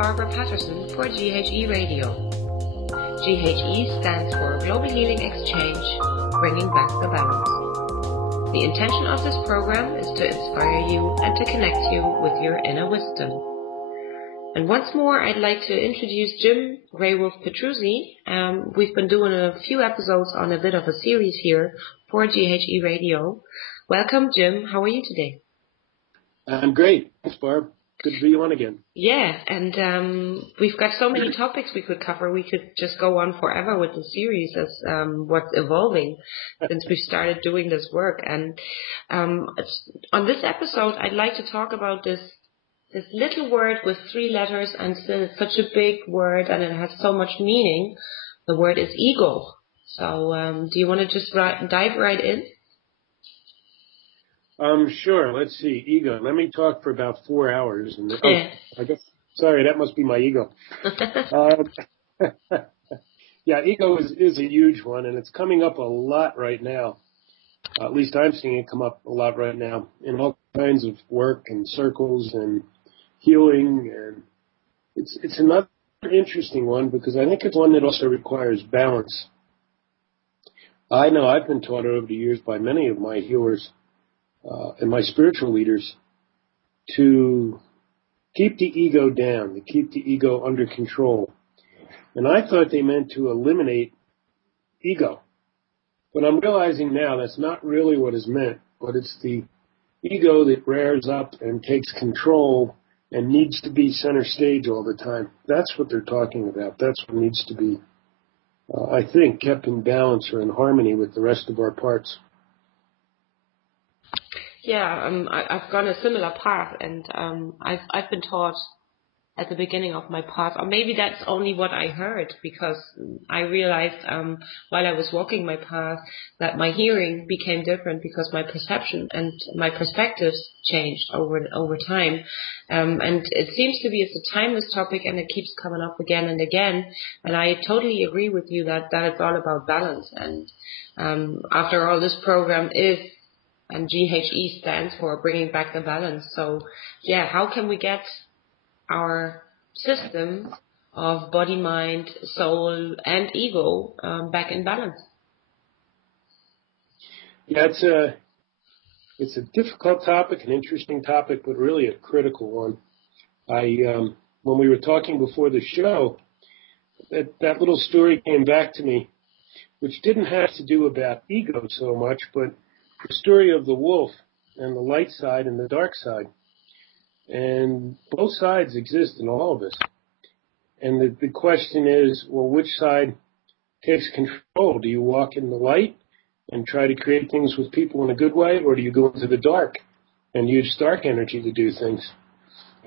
Barbara Patterson for GHE Radio. GHE stands for Global Healing Exchange, bringing back the balance. The intention of this program is to inspire you and to connect you with your inner wisdom. And once more, I'd like to introduce Jim Petruzzi. We've been doing a few episodes on a bit of a series here for GHE Radio. Welcome, Jim. How are you today? I'm great. Thanks, Barb. Good to be on again. Yeah, and we've got so many topics we could cover. We could just go on forever with the series as what's evolving since we started doing this work. And on this episode, I'd like to talk about this little word with 3 letters, and still it's such a big word and it has so much meaning. The word is ego. So do you want to just dive right in? Sure. Let's see. Ego. Let me talk for about 4 hours. And I guess. Sorry, that must be my ego. Yeah, ego is a huge one, and it's coming up a lot right now. At least I'm seeing it come up a lot right now in all kinds of work and circles and healing, and it's another interesting one because I think it's one that also requires balance. I know I've been taught over the years by many of my healers and my spiritual leaders to keep the ego down, to keep the ego under control. And I thought they meant to eliminate ego. But I'm realizing now that's not really what is meant, but it's the ego that rears up and takes control and needs to be center stage all the time. That's what they're talking about. That's what needs to be, I think, kept in balance or in harmony with the rest of our parts. Yeah, I've gone a similar path, and I've been taught at the beginning of my path, or maybe that's only what I heard, because I realized while I was walking my path that my hearing became different because my perception and my perspectives changed over time. And it seems to be it's a timeless topic, and it keeps coming up again and again. And I totally agree with you that it's all about balance. And after all, this program is, and GHE stands for bringing back the balance. So yeah, how can we get our system of body, mind, soul, and ego back in balance? Yeah, it's a difficult topic, an interesting topic, but really a critical one. When we were talking before the show, that little story came back to me, which didn't have to do about ego so much, but the story of the wolf and the light side and the dark side. And both sides exist in all of us. And the question is, well, which side takes control? Do you walk in the light and try to create things with people in a good way, or do you go into the dark and use dark energy to do things?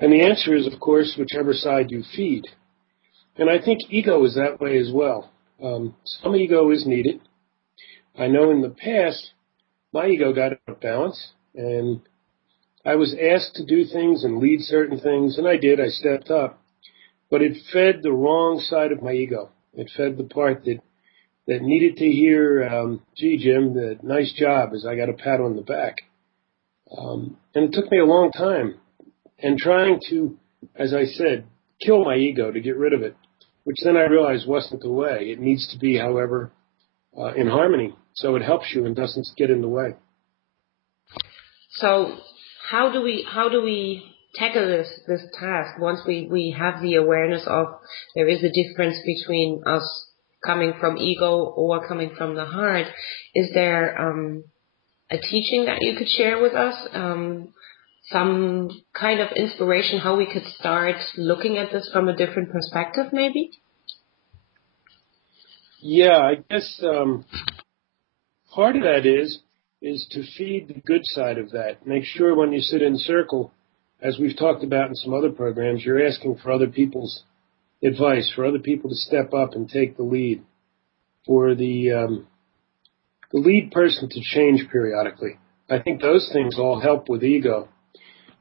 And the answer is, of course, whichever side you feed. And I think ego is that way as well. Some ego is needed. I know in the past, my ego got out of balance, and I was asked to do things and lead certain things, and I did. I stepped up. But it fed the wrong side of my ego. It fed the part that needed to hear, gee, Jim, nice job, as I got a pat on the back. And it took me a long time. And trying to, as I said, kill my ego to get rid of it, which then I realized wasn't the way. It needs to be, however, in harmony, so it helps you and doesn't get in the way. So how do we tackle this task once we have the awareness of there is a difference between us coming from ego or coming from the heart? Is there a teaching that you could share with us? Some kind of inspiration how we could start looking at this from a different perspective, maybe? Yeah, I guess part of that is to feed the good side of that. Make sure when you sit in circle, as we've talked about in some other programs, you're asking for other people's advice, for other people to step up and take the lead, for the lead person to change periodically. I think those things all help with ego.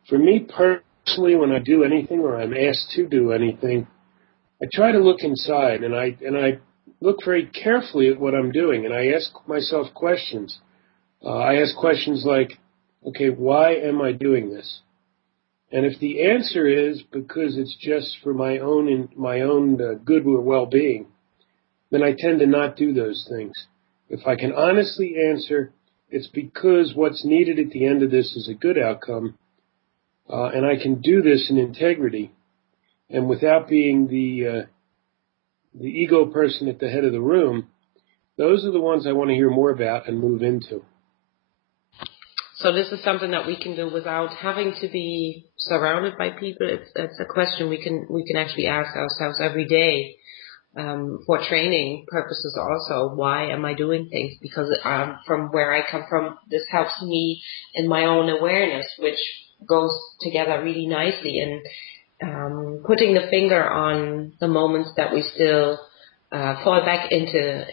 For me personally, when I do anything or I'm asked to do anything, I try to look inside, and I look very carefully at what I'm doing, and I ask myself questions. I ask questions like, okay, why am I doing this? And if the answer is because it's just for my own good or well-being, then I tend to not do those things. If I can honestly answer, it's because what's needed at the end of this is a good outcome, and I can do this in integrity and without being the ego person at the head of the room. Those are the ones I want to hear more about and move into. So this is something that we can do without having to be surrounded by people. It's a question we can actually ask ourselves every day, for training purposes also. Why am I doing things? Because from where I come from, this helps me in my own awareness, which goes together really nicely in putting the finger on the moments that we still fall back into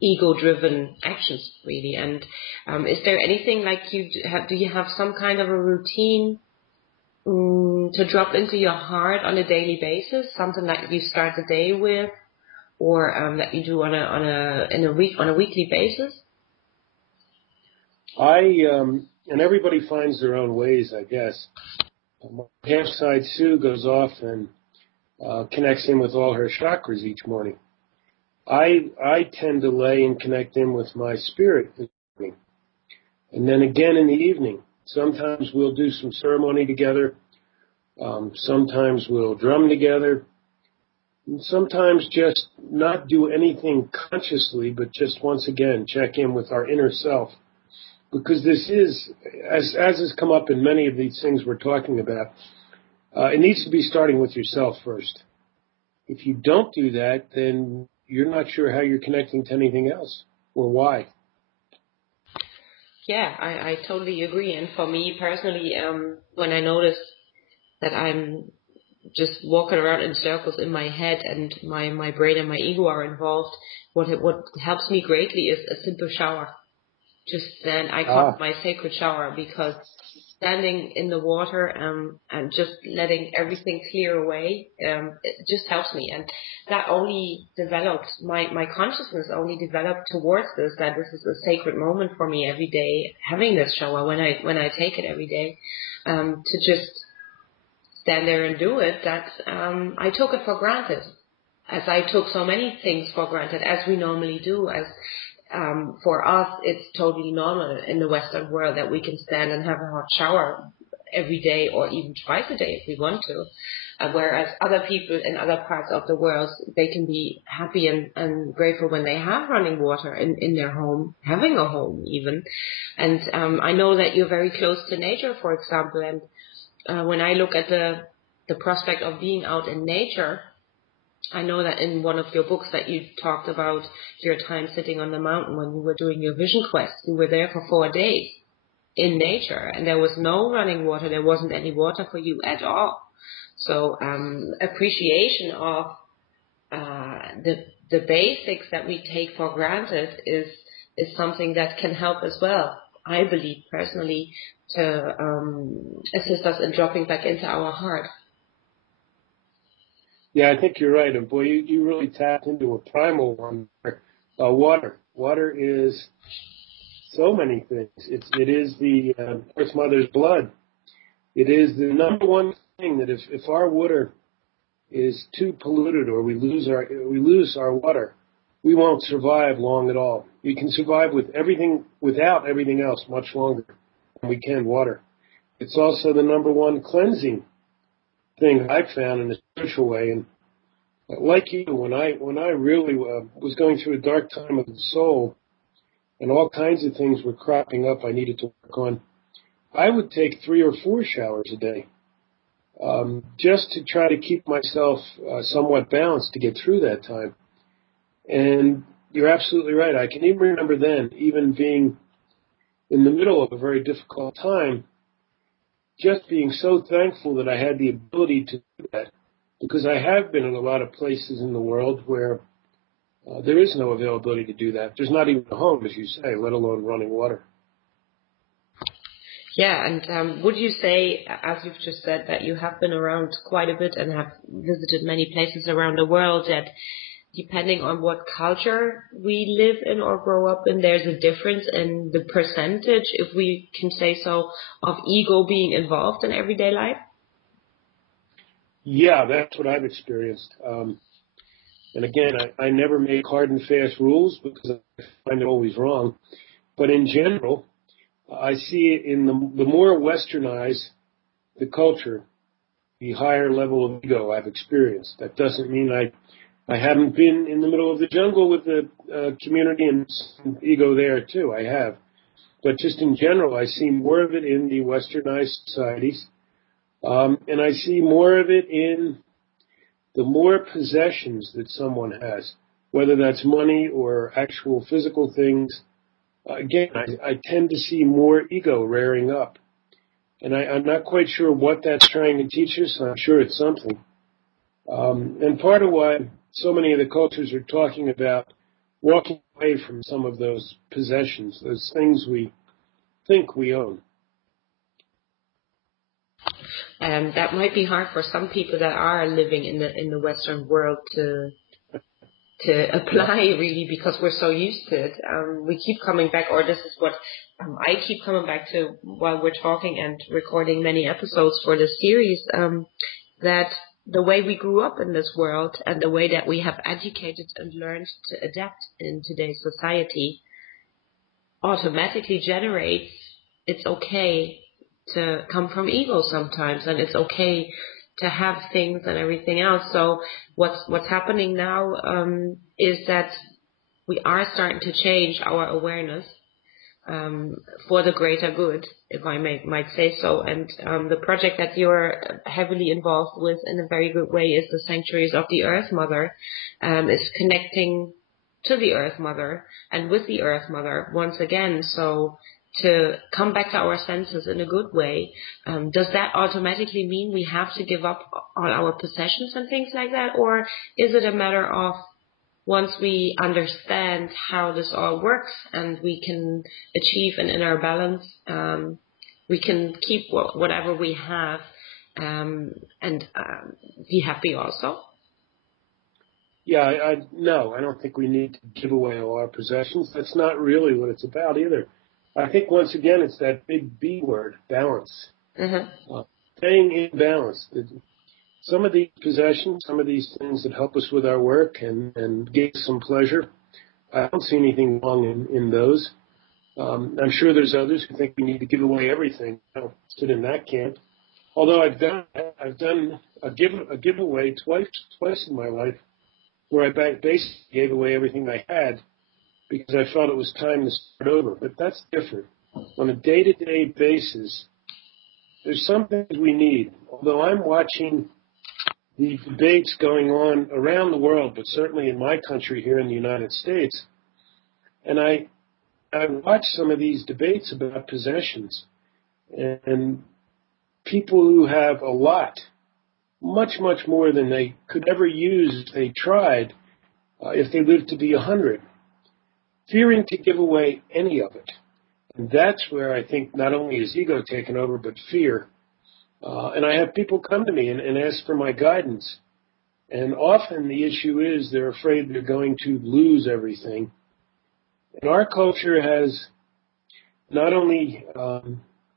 ego-driven actions, really. And is there anything like do you have some kind of a routine to drop into your heart on a daily basis, something that you start the day with, or that you do on a weekly basis? And everybody finds their own ways, I guess. My half-side Sue goes off and connects in with all her chakras each morning. I tend to lay and connect in with my spirit in the morning. And then again in the evening. Sometimes we'll do some ceremony together. Sometimes we'll drum together. And sometimes just not do anything consciously, but just once again check in with our inner self. Because this is, as has come up in many of these things we're talking about, it needs to be starting with yourself first. If you don't do that, then you're not sure how you're connecting to anything else or why. Yeah, I totally agree. And for me personally, when I notice that I'm just walking around in circles in my head and my brain and my ego are involved, what helps me greatly is a simple shower. Just then I call it my sacred shower, because standing in the water and just letting everything clear away, it just helps me. And that only developed, my consciousness only developed towards this, that this is a sacred moment for me every day, having this shower when I take it every day, to just stand there and do it, that I took it for granted, as I took so many things for granted, as we normally do. As for us, it's totally normal in the Western world that we can stand and have a hot shower every day, or even twice a day if we want to. Whereas other people in other parts of the world, they can be happy and grateful when they have running water in their home, having a home even. And I know that you're very close to nature, for example, and when I look at the prospect of being out in nature, I know that in one of your books that you talked about your time sitting on the mountain when you were doing your vision quest. You were there for 4 days in nature, and there was no running water. There wasn't any water for you at all. So appreciation of the basics that we take for granted is something that can help as well, I believe personally, to assist us in dropping back into our heart. Yeah, I think you're right. And boy, you really tapped into a primal one. Water. Water is so many things. It is the Earth Mother's blood. It is the number one thing that if our water is too polluted or we lose our water, we won't survive long at all. We can survive without everything else much longer than we can water. It's also the number one cleansing thing I've found in a spiritual way. And like you, when I really was going through a dark time of the soul and all kinds of things were cropping up I needed to work on, I would take 3 or 4 showers a day, just to try to keep myself somewhat balanced to get through that time. And you're absolutely right. I can even remember then, even being in the middle of a very difficult time, just being so thankful that I had the ability to do that, because I have been in a lot of places in the world where there is no availability to do that. There's not even a home, as you say, let alone running water. Yeah, and would you say, as you've just said, that you have been around quite a bit and have visited many places around the world, that depending on what culture we live in or grow up in, there's a difference in the percentage, if we can say so, of ego being involved in everyday life? Yeah, that's what I've experienced. And again, I never make hard and fast rules because I find it always wrong. But in general, I see it in the more westernized the culture, the higher level of ego I've experienced. That doesn't mean I haven't been in the middle of the jungle with the community and some ego there too. I have. But just in general, I see more of it in the westernized societies. And I see more of it in the more possessions that someone has, whether that's money or actual physical things. Again, I tend to see more ego rearing up. And I'm not quite sure what that's trying to teach us. I'm sure it's something. And part of why so many of the cultures are talking about walking away from some of those possessions, those things we think we own. That might be hard for some people that are living in the Western world to apply really, because we're so used to it. We keep coming back, or this is what I keep coming back to while we're talking and recording many episodes for this series, that the way we grew up in this world and the way that we have educated and learned to adapt in today's society automatically generates it's okay to come from ego sometimes, and it's okay to have things and everything else. So what's happening now is that we are starting to change our awareness for the greater good, if I might say so. And the project that you're heavily involved with in a very good way is the Sanctuaries of the Earth Mother, is connecting to the Earth Mother and with the Earth Mother once again. So to come back to our senses in a good way, does that automatically mean we have to give up on our possessions and things like that? Or is it a matter of once we understand how this all works and we can achieve an inner balance, we can keep whatever we have and be happy also? Yeah, no, I don't think we need to give away all our possessions. That's not really what it's about either. I think, once again, it's that big B word, balance. Mm-hmm. Staying in balance. Some of these possessions, some of these things that help us with our work and give us some pleasure, I don't see anything wrong in those. I'm sure there's others who think we need to give away everything. I don't sit in that camp. Although I've done a giveaway twice in my life where I basically gave away everything I had because I felt it was time to start over. But that's different. On a day-to-day basis, there's some things we need. Although I'm watching the debates going on around the world, but certainly in my country here in the United States, and I watch some of these debates about possessions, and people who have a lot, much, much more than they could ever use if they tried, if they lived to be 100, fearing to give away any of it. And that's where I think not only is ego taken over, but fear. And I have people come to me and ask for my guidance. And often the issue is they're afraid they're going to lose everything. And our culture has not only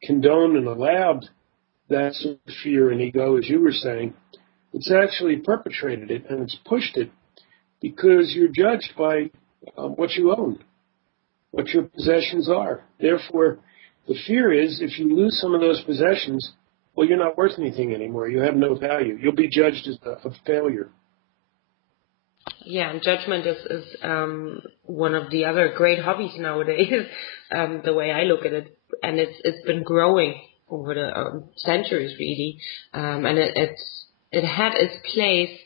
condoned and allowed that sort of fear and ego, as you were saying, it's actually perpetrated it and it's pushed it because you're judged by what you own, what your possessions are. Therefore, the fear is if you lose some of those possessions, well, you're not worth anything anymore. You have no value. You'll be judged as a failure. Yeah, and judgment is one of the other great hobbies nowadays, the way I look at it. And it's been growing over the centuries, really. And it had its place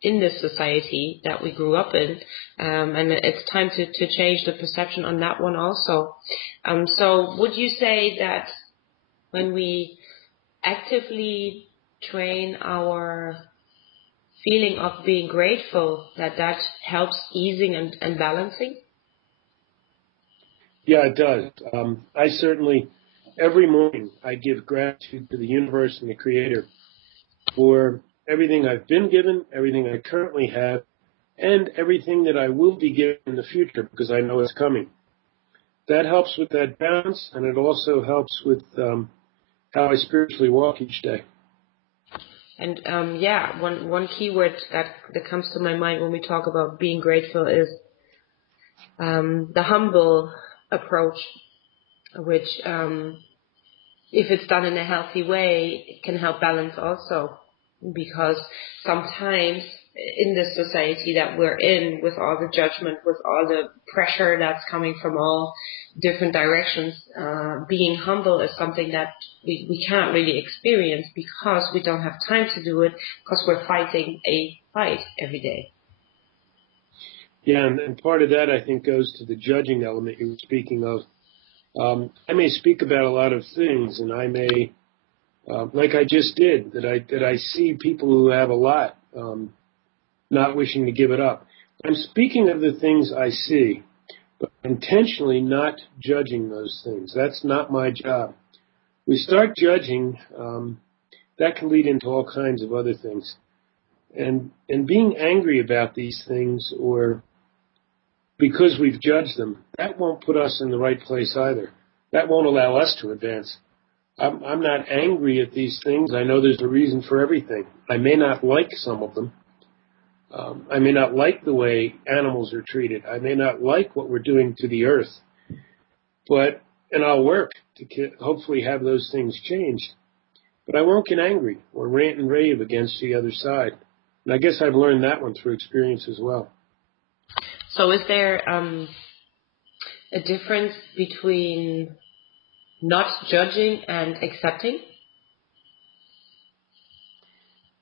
in this society that we grew up in. And it's time to change the perception on that one also. So would you say that when we actively train our feeling of being grateful, that helps easing and balancing? Yeah, it does. I certainly, every morning, I give gratitude to the universe and the Creator for everything I've been given, everything I currently have, and everything that I will be given in the future because I know it's coming. That helps with that balance, and it also helps with how I spiritually walk each day. And one keyword that comes to my mind when we talk about being grateful is the humble approach, which if it's done in a healthy way, it can help balance also. Because sometimes in this society that we're in, with all the judgment, with all the pressure that's coming from all different directions, being humble is something that we can't really experience because we don't have time to do it, because we're fighting a fight every day. Yeah, and part of that, I think, goes to the judging element you were speaking of. I may speak about a lot of things, and I may, like I just did, that I see people who have a lot, not wishing to give it up. I'm speaking of the things I see, but intentionally not judging those things. That's not my job. We start judging, that can lead into all kinds of other things. And being angry about these things, or because we've judged them, that won't put us in the right place either. That won't allow us to advance. I'm not angry at these things. I know there's a reason for everything. I may not like some of them. I may not like the way animals are treated. I may not like what we're doing to the earth. And I'll work to hopefully have those things changed. But I won't get angry or rant and rave against the other side. And I guess I've learned that one through experience as well. So is there a difference between not judging and accepting?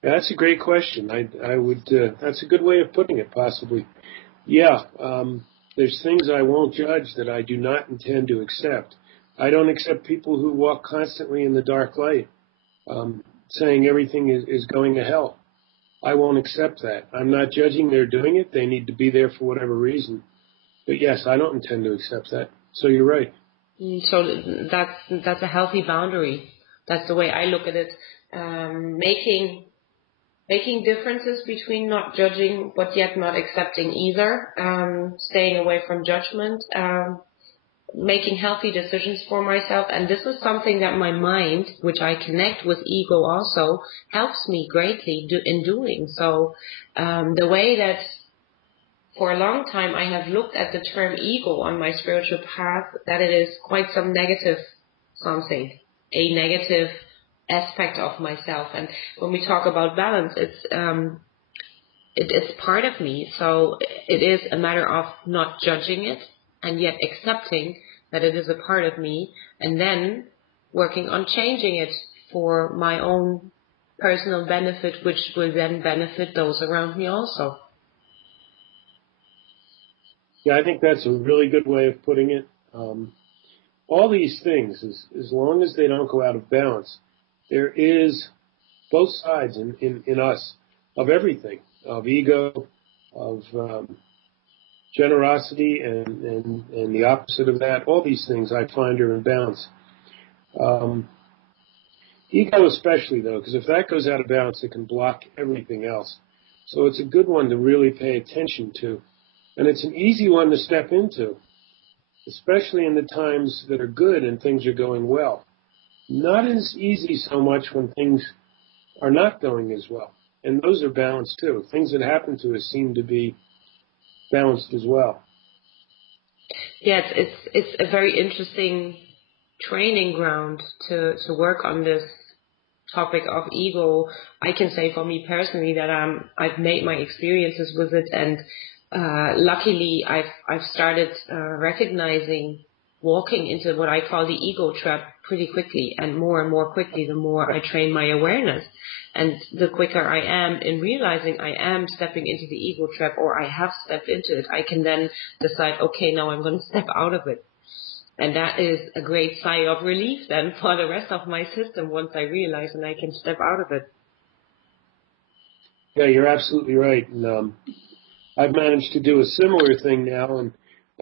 Yeah, that's a great question. I would. That's a good way of putting it, possibly. Yeah, there's things I won't judge that I do not intend to accept. I don't accept people who walk constantly in the dark light, saying everything is going to hell. I won't accept that. I'm not judging they're doing it. They need to be there for whatever reason. But yes, I don't intend to accept that. So you're right. So that's a healthy boundary. That's the way I look at it. Making differences between not judging but yet not accepting either. Staying away from judgment. Making healthy decisions for myself. And this is something that my mind, which I connect with ego also, helps me greatly in doing. So the way that for a long time I have looked at the term ego on my spiritual path, that it is quite some negative something, a negative aspect of myself. And when we talk about balance, it's part of me. So it is a matter of not judging it and yet accepting that it is a part of me, and then working on changing it for my own personal benefit, which will then benefit those around me also. Yeah, I think that's a really good way of putting it. All these things, as long as they don't go out of balance, there is both sides in us of everything, of ego, of generosity, and the opposite of that. All these things I find are in balance. Ego especially, though, because if that goes out of balance, it can block everything else. So it's a good one to really pay attention to. And it's an easy one to step into, especially in the times that are good and things are going well. Not as easy so much when things are not going as well. And those are balanced too. Things that happen to us seem to be balanced as well. Yes, it's a very interesting training ground to work on this topic of ego. I can say for me personally that I've made my experiences with it, and luckily I've started recognizing walking into what I call the ego trap pretty quickly, and more quickly the more I train my awareness. And the quicker I am in realizing I am stepping into the ego trap, or I have stepped into it, I can then decide, okay, now I'm going to step out of it. And that is a great sigh of relief then for the rest of my system once I realize and I can step out of it. Yeah, you're absolutely right. And I've managed to do a similar thing now. And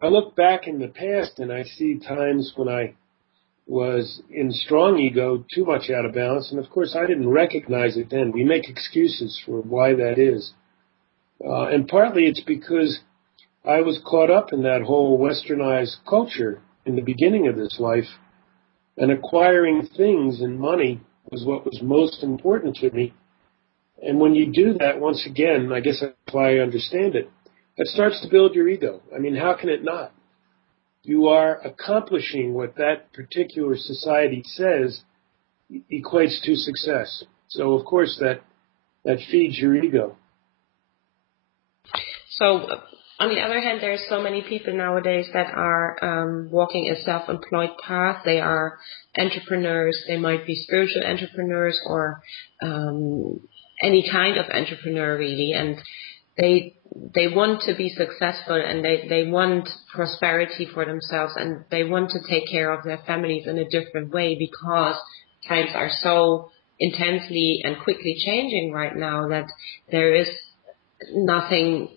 I look back in the past and I see times when I was in strong ego, too much out of balance. And of course, I didn't recognize it then. We make excuses for why that is. And partly it's because I was caught up in that whole westernized culture in the beginning of this life, and acquiring things and money was what was most important to me. And when you do that, once again, I guess that's why I understand it, that starts to build your ego. I mean, how can it not? You are accomplishing what that particular society says equates to success. So, of course, that feeds your ego. So, on the other hand, there's so many people nowadays that are walking a self-employed path. They are entrepreneurs. They might be spiritual entrepreneurs or any kind of entrepreneur, really. And they want to be successful, and they want prosperity for themselves, and they want to take care of their families in a different way because times are so intensely and quickly changing right now that there is nothing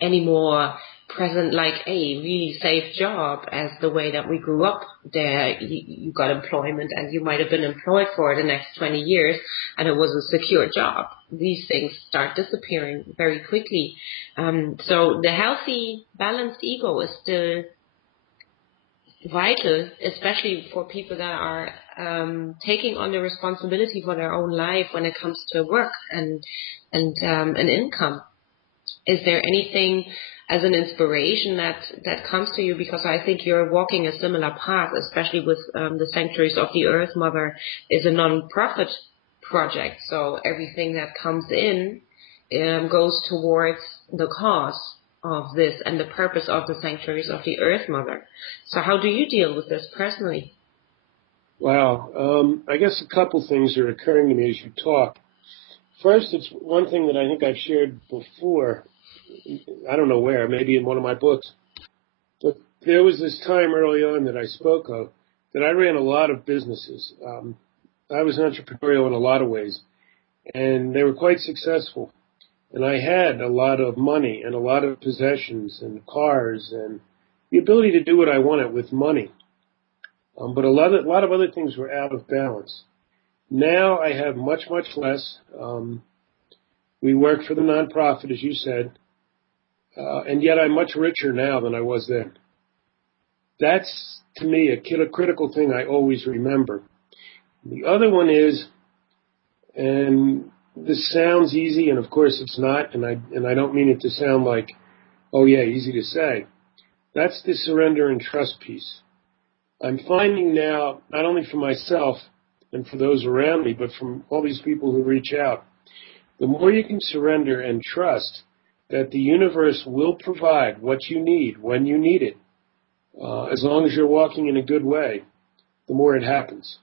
anymore present like a really safe job as the way that we grew up. There you got employment and you might have been employed for the next 20 years and it was a secure job. These things start disappearing very quickly. So the healthy, balanced ego is still vital, especially for people that are taking on the responsibility for their own life when it comes to work and an income. Is there anything as an inspiration that comes to you? Because I think you're walking a similar path, especially with the Sanctuaries of the Earth Mother is a non-profit project. So everything that comes in goes towards the cause of this and the purpose of the Sanctuaries of the Earth Mother. So how do you deal with this personally? Wow. I guess a couple things are occurring to me as you talk. First, it's one thing that I think I've shared before. I don't know where, maybe in one of my books. But there was this time early on that I spoke of that I ran a lot of businesses. I was entrepreneurial in a lot of ways, and they were quite successful. And I had a lot of money and a lot of possessions and cars and the ability to do what I wanted with money. But a lot of other things were out of balance. Now I have much, much less. We work for the nonprofit, as you said, and yet I'm much richer now than I was then. That's, to me, a critical thing I always remember. The other one is, and this sounds easy, and of course it's not, and I don't mean it to sound like, oh yeah, easy to say. That's the surrender and trust piece. I'm finding now, not only for myself and for those around me, but from all these people who reach out, the more you can surrender and trust that the universe will provide what you need when you need it, as long as you're walking in a good way, the more it happens.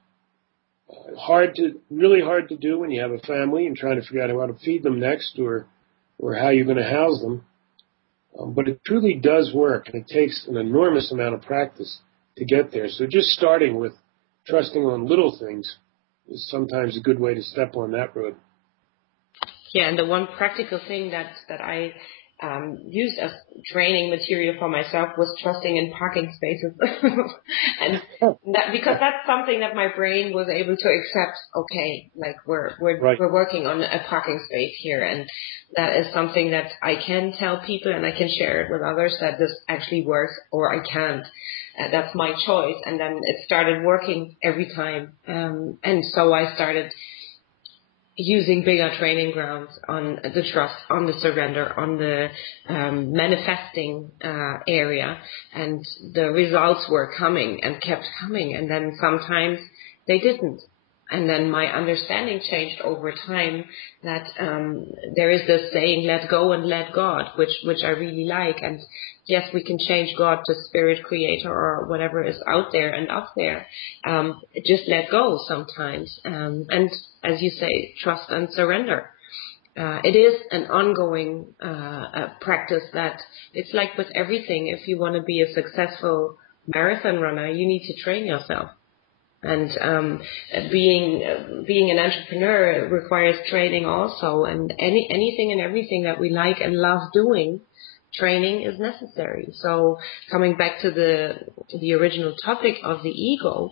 Really hard to do when you have a family and trying to figure out how to feed them next or how you're going to house them. But it truly does work, and it takes an enormous amount of practice to get there. So just starting with trusting on little things is sometimes a good way to step on that road. Yeah, and the one practical thing that I used as training material for myself was trusting in parking spaces. And because that's something that my brain was able to accept. Okay, like we're working on a parking space here, and that is something that I can tell people and I can share it with others that this actually works, or I can't. That's my choice. And then it started working every time. And so I started using bigger training grounds on the trust, on the surrender, on the manifesting area, and the results were coming and kept coming, and then sometimes they didn't. And then my understanding changed over time that there is this saying, let go and let God, which I really like. And yes, we can change God to spirit, creator, or whatever is out there and up there. Just let go sometimes. And as you say, trust and surrender. It is an ongoing practice that it's like with everything. If you want to be a successful marathon runner, you need to train yourself. And being an entrepreneur requires training also, and anything and everything that we like and love doing, training is necessary. So coming back to the original topic of the ego,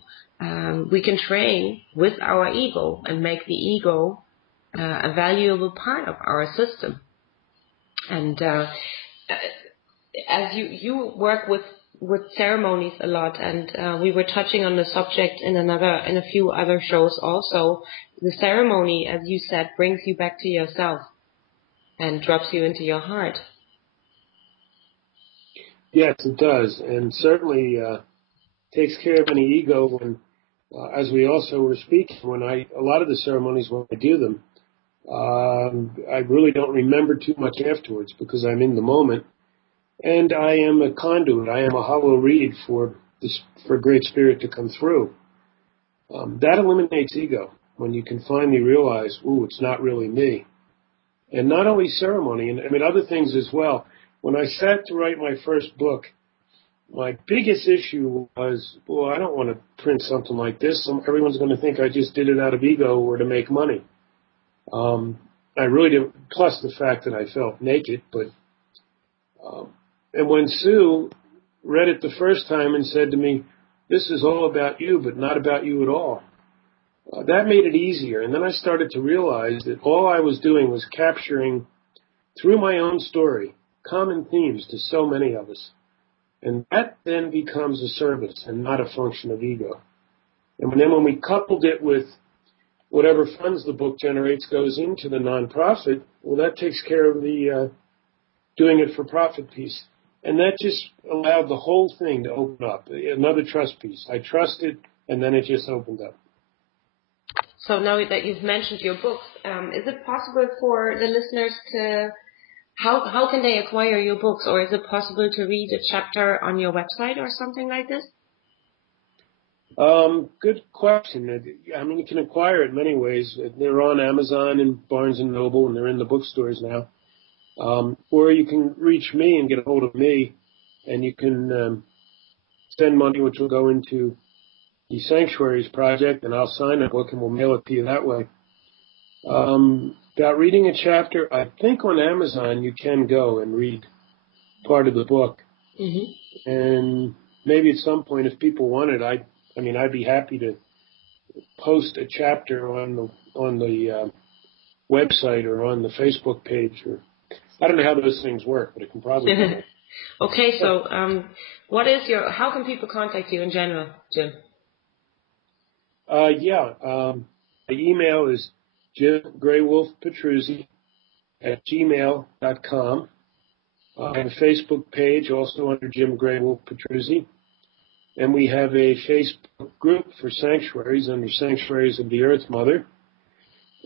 we can train with our ego and make the ego a valuable part of our system. And as you work with with ceremonies a lot, and we were touching on the subject in a few other shows also. The ceremony, as you said, brings you back to yourself and drops you into your heart. Yes, it does, and certainly takes care of any ego when, as we also were speaking, a lot of the ceremonies when I do them, I really don't remember too much afterwards because I'm in the moment, and I am a conduit. I am a hollow reed for Great Spirit to come through. That eliminates ego when you can finally realize, ooh, it's not really me. And not only ceremony, and I mean other things as well. When I sat to write my first book, my biggest issue was, well, I don't want to print something like this. Everyone's going to think I just did it out of ego or to make money. I really didn't, plus the fact that I felt naked. But and when Sue read it the first time and said to me, this is all about you, but not about you at all, that made it easier. And then I started to realize that all I was doing was capturing, through my own story, common themes to so many of us. And that then becomes a service and not a function of ego. And then when we coupled it with whatever funds the book generates goes into the nonprofit, well, that takes care of the doing it for profit piece. And that just allowed the whole thing to open up, another trust piece. I trusted, and then it just opened up. So now that you've mentioned your books, is it possible for the listeners to, how can they acquire your books, or is it possible to read a chapter on your website or something like this? Good question. I mean, you can acquire it many ways. They're on Amazon and Barnes & Noble, and they're in the bookstores now. Or you can reach me and get a hold of me, and you can send money, which will go into the Sanctuaries Project, and I'll sign a book and we'll mail it to you that way. About reading a chapter, I think on Amazon you can go and read part of the book. Mm-hmm. And maybe at some point, if people want it, I'd be happy to post a chapter on the website or on the Facebook page. Or I don't know how those things work, but it can probably be. Okay, so how can people contact you in general, Jim? The email is jimgraywolfpetruzzi@gmail.com. I have a Facebook page also under Jim Gray Wolf Petruzzi. And we have a Facebook group for sanctuaries under Sanctuaries of the Earth Mother.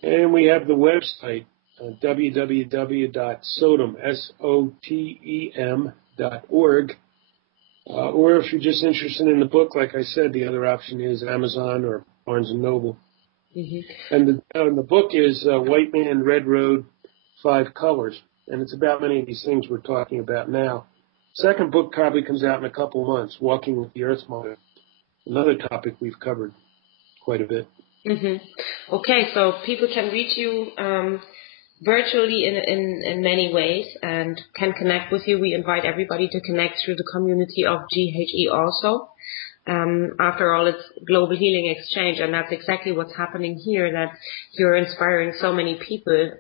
And we have the website, www.sotem.org. Or if you're just interested in the book, like I said, the other option is Amazon or Barnes & Noble. Mm-hmm. And the book is White Man, Red Road, 5 Colors. And it's about many of these things we're talking about now. Second book probably comes out in a couple of months, Walking with the Earth Mother. Another topic we've covered quite a bit. Mm-hmm. Okay, so people can reach you virtually in many ways and can connect with you. We invite everybody to connect through the community of GHE also. After all, it's Global Healing Exchange, and that's exactly what's happening here, that you're inspiring so many people,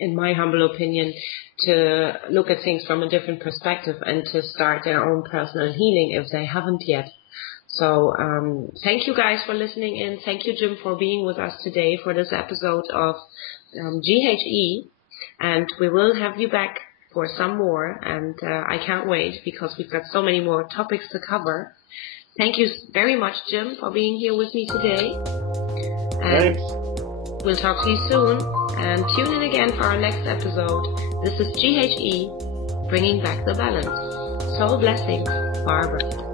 in my humble opinion, to look at things from a different perspective and to start their own personal healing if they haven't yet. So thank you guys for listening in. Thank you, Jim, for being with us today for this episode of GHE, and we will have you back for some more, and I can't wait because we've got so many more topics to cover. Thank you very much, Jim, for being here with me today. And thanks. We'll talk to you soon. And tune in again for our next episode. This is GHE, bringing back the balance. Soul blessings, Barbara.